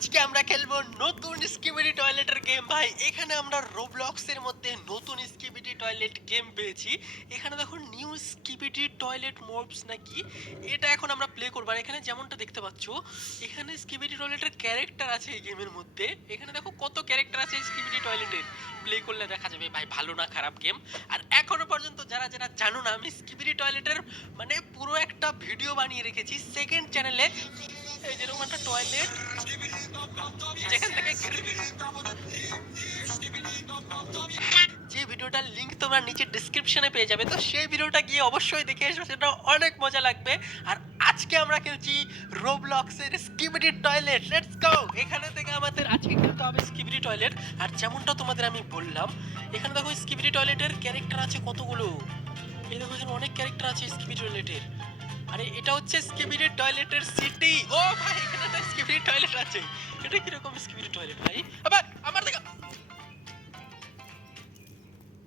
আজকে আমরা খেলবো নতুন স্কিবিডি টয়লেটের গেম ভাই। এখানে আমরা রোবলক্সের মধ্যে নতুন স্কিবিডি টয়লেট গেম পেয়েছি। এখানে দেখো নিউ স্কিবিডি টয়লেট মবস নাকি, এটা এখন আমরা প্লে করবো। আর এখানে যেমনটা দেখতে পাচ্ছ, এখানে স্কিবিডি টয়লেটের ক্যারেক্টার আছে এই গেমের মধ্যে। এখানে দেখো কত ক্যারেক্টার আছে স্কিবিডি টয়লেটের, প্লে করলে দেখা যাবে ভাই ভালো না খারাপ গেম। আর এখনো পর্যন্ত যারা যারা জানো না, আমি স্কিবিডি টয়লেটের মানে পুরো একটা ভিডিও বানিয়ে রেখেছি সেকেন্ড চ্যানেলে। এই যেরকম একটা টয়লেট যেখান থেকে যে ভিডিওটার লিংক তোমরা নিচে ডেসক্রিপশনে পেয়ে যাবে, তো সেই ভিডিওটা গিয়ে অবশ্যই দেখে এসো, সেটা অনেক মজা লাগবে। আর আজকে আমরা খেলছি রোবলক্সের স্কিবিডি টয়লেট। Let's go. এখানে থেকে আমাদের আজকে খেলতে হবে স্কিবিডি টয়লেট। আর যেমনটা তোমাদের আমি বললাম, এখানে দেখো স্কিবিডি টয়লেটের ক্যারেক্টার আছে কতগুলো। এই দেখো এখানে অনেক ক্যারেক্টার আছে স্কিবিডি টয়লেটের। আরে এটা হচ্ছে স্কিবিডি টয়লেটের সিটি। ও ভাই, এখানে একটা স্কিবিডি টয়লেট আছে। এটা কিরকম স্কিবিডি টয়লেট ভাই? আবার আমার দেখা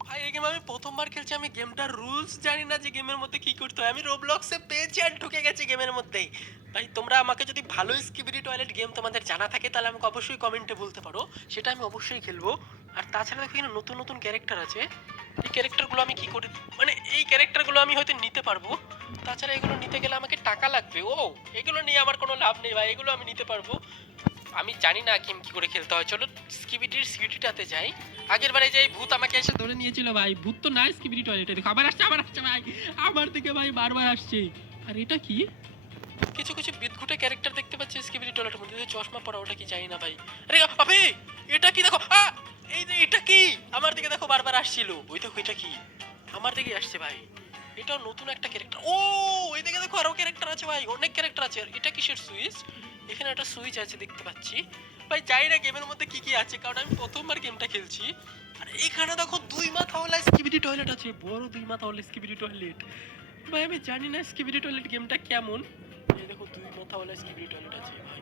ভাই, এই গেম আমি প্রথমবার খেলছি। আমি গেমটার রুলস জানি না যে গেমের মধ্যে কি করতে হয়। আমি রোবলক্সে পেয়েছি আর ঢুকে গেছি গেমের মধ্যেই। ভাই তোমরা আমাকে যদি ভালো স্কিবিডি টয়লেট গেম তোমাদের জানা থাকে তাহলে আমাকে অবশ্যই কমেন্টে বলতে পারো, সেটা আমি অবশ্যই খেলবো। আর তাছাড়া দেখো এখানে নতুন নতুন ক্যারেক্টার আছে। এই ক্যারেক্টারগুলো আমি কি করে, মানে এই ক্যারেক্টারগুলো আমি হয়তো নিতে পারবো। তাছাড়া এগুলো নিতে গেলে আমাকে টাকা লাগবে। ও, এগুলো নিয়ে আমার কোনো লাভ নেই ভাই, এগুলো আমি নিতে পারবো। আমি জানি না গেম কি করে খেলতে হয়। চলো স্কিবিডির সিটিটাতে যাই। আগের বারে যে ভূত আমাকে এসে ধরে নিয়েছিল ভাই, ভূত তো নাই স্কিবিডি টয়লেটে। দেখো আবার আসছে, আবার আসছে ভাই, আমার দিকে ভাই বারবার আসছে। আর এটা কি? কিছু কিছু বিদঘুটে ক্যারেক্টার দেখতে পাচ্ছি স্কিবিডি টয়লেটের মধ্যে। চশমা পরা, ওটা কি জানি না ভাই। আরে আবে, এটা কি দেখো, এই যে এটা কি আমার দিকে দেখো বারবার আসছিল। ওই দেখো এটা কি আমার দিকে আসছে ভাই। এটাও নতুন একটা ক্যারেক্টার। ও, এই দিকে দেখো আরো ক্যারেক্টার আছে ভাই, অনেক ক্যারেক্টার আছে। আর এটা কিসের সুইচ? এখানে একটা সুইচ আছে দেখতে পাচ্ছি ভাই। জানি না গেমের মধ্যে কি কি আছে, কারণ আমি প্রথমবার গেমটা খেলছি। আর এখানে দেখো দুই মাথাওয়ালা স্কিবিডি টয়লেট আছে, বড় দুই মাথাওয়ালা স্কিবিডি টয়লেট। ভাই আমি জানি না স্কিবিডি টয়লেট গেমটা কেমন। এই দেখো দুই মাথাওয়ালা স্কিবিডি টয়লেট আছে ভাই।